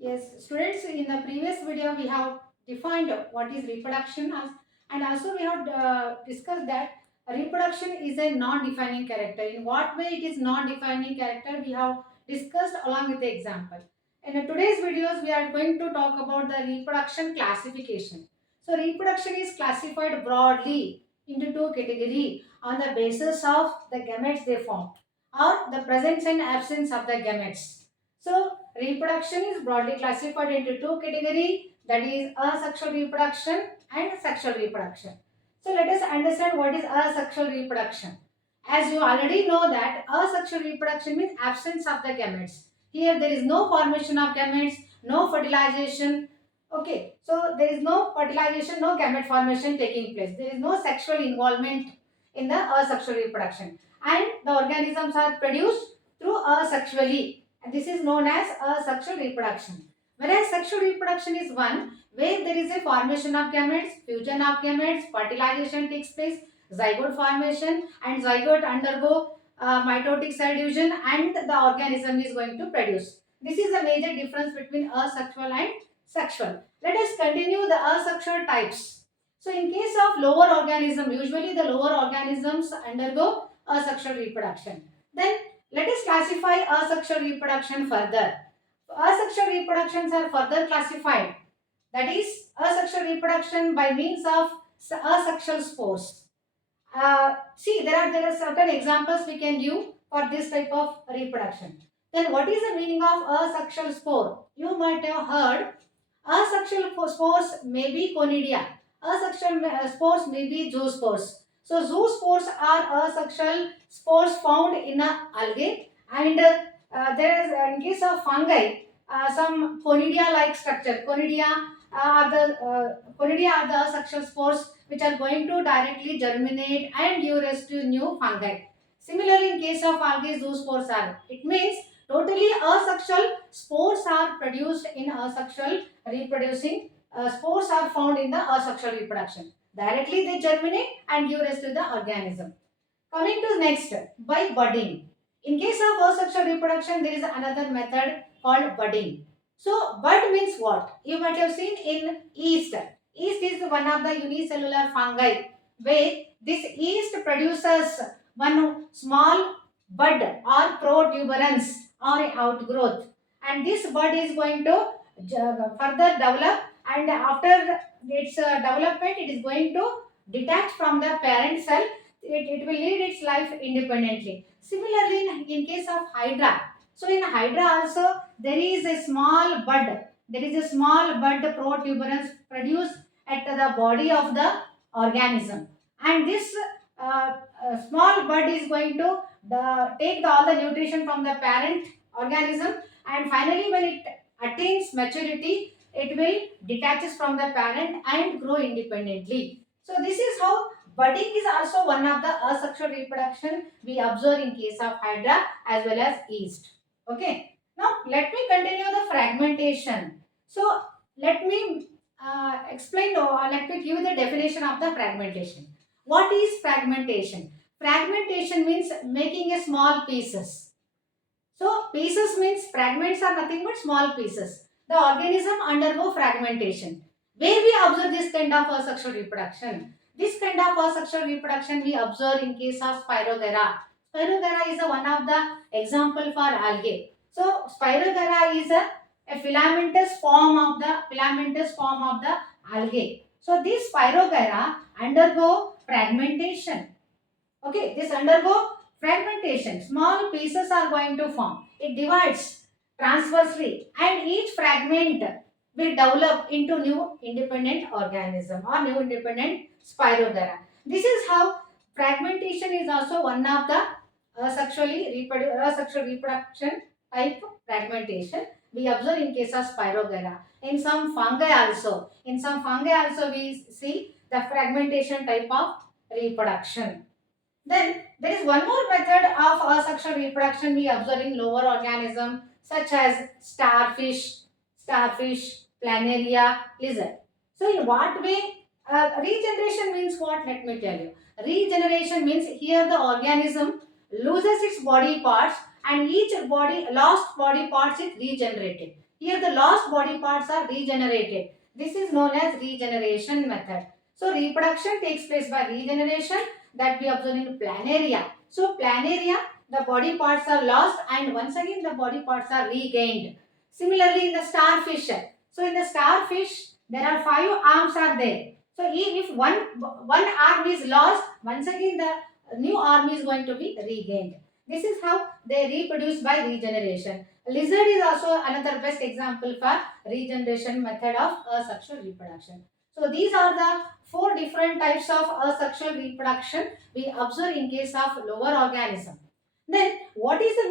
Yes, students, in the previous video we have defined what is reproduction and also we have discussed that reproduction is a non-defining character. In what way it is non-defining character we have discussed along with the example. In today's videos we are going to talk about the reproduction classification. So reproduction is classified broadly into two categories on the basis of the gametes they form or the presence and absence of the gametes. So reproduction is broadly classified into two categories, that is asexual reproduction and sexual reproduction. So let us understand what is asexual reproduction. As you already know that asexual reproduction means absence of the gametes. Here there is no formation of gametes, no fertilization. Okay, so there is no fertilization, no gamete formation taking place. There is no sexual involvement in the asexual reproduction, and the organisms are produced through asexually. And this is known as asexual reproduction. Whereas sexual reproduction is one where there is a formation of gametes, fusion of gametes, fertilization takes place, zygote formation, and zygote undergo mitotic cell division, and the organism is going to produce. This is the major difference between asexual and sexual. Let us continue the asexual types. So in case of lower organism, usually the lower organisms undergo asexual reproduction. Then let us classify asexual reproduction further. Asexual reproductions are further classified. That is asexual reproduction by means of asexual spores. See, there are certain examples we can give for this type of reproduction. Then what is the meaning of asexual spore? You might have heard asexual spores may be conidia. Asexual spores may be zoospores. So zoospores are asexual spores found in a algae, and there is in case of fungi some conidia like structure. Conidia are the asexual spores which are going to directly germinate and give rise to new fungi. Similarly, in case of algae, zoospores are. It means totally asexual spores are produced in asexual reproducing. Spores are found in the asexual reproduction. Directly they germinate and give rise to the organism. Coming to next, by budding. In case of asexual reproduction, there is another method called budding. So bud means what? You might have seen in yeast. Yeast is one of the unicellular fungi where this yeast produces one small bud or protuberance or outgrowth, and this bud is going to further develop, and after its development it is going to detach from the parent cell. It will lead its life independently. Similarly, in case of hydra, so in hydra also there is a small bud. There is a small bud protuberance produced at the body of the organism, and this small bud is going to take all the nutrition from the parent organism, and finally when it attains maturity it will detaches from the parent and grow independently. So this is how budding is also one of the asexual reproduction we observe in case of hydra as well as yeast. Okay. Now let me continue the fragmentation. So let me explain or let me give the definition of the fragmentation. What is fragmentation? Fragmentation means making a small pieces. So pieces means fragments are nothing but small pieces. The organism undergo fragmentation. Where we observe this kind of asexual reproduction? This kind of asexual reproduction we observe in case of Spirogyra. Spirogyra is one of the example for algae. So Spirogyra is a filamentous form of the algae. So this Spirogyra undergo fragmentation. Okay, this undergo fragmentation. Small pieces are going to form. It divides transversely, and each fragment will develop into new independent organism or new independent Spirogyra. This is how fragmentation is also one of the asexual reproduction type fragmentation we observe in case of Spirogyra. In some fungi also, we see the fragmentation type of reproduction. Then there is one more method of asexual reproduction we observe in lower organism such as starfish, planaria, lizard. So in what way? Regeneration means what? Let me tell you. Regeneration means here the organism loses its body parts, and each lost body parts is regenerated. Here the lost body parts are regenerated. This is known as regeneration method. So reproduction takes place by regeneration that we observe in planaria. So planaria, the body parts are lost and once again the body parts are regained. Similarly in the starfish. So in the starfish there are 5 arms are there. So if one arm is lost, once again the new arm is going to be regained. This is how they reproduce by regeneration. Lizard is also another best example for regeneration method of asexual reproduction. So these are the 4 different types of asexual reproduction we observe in case of lower organism. Then what is the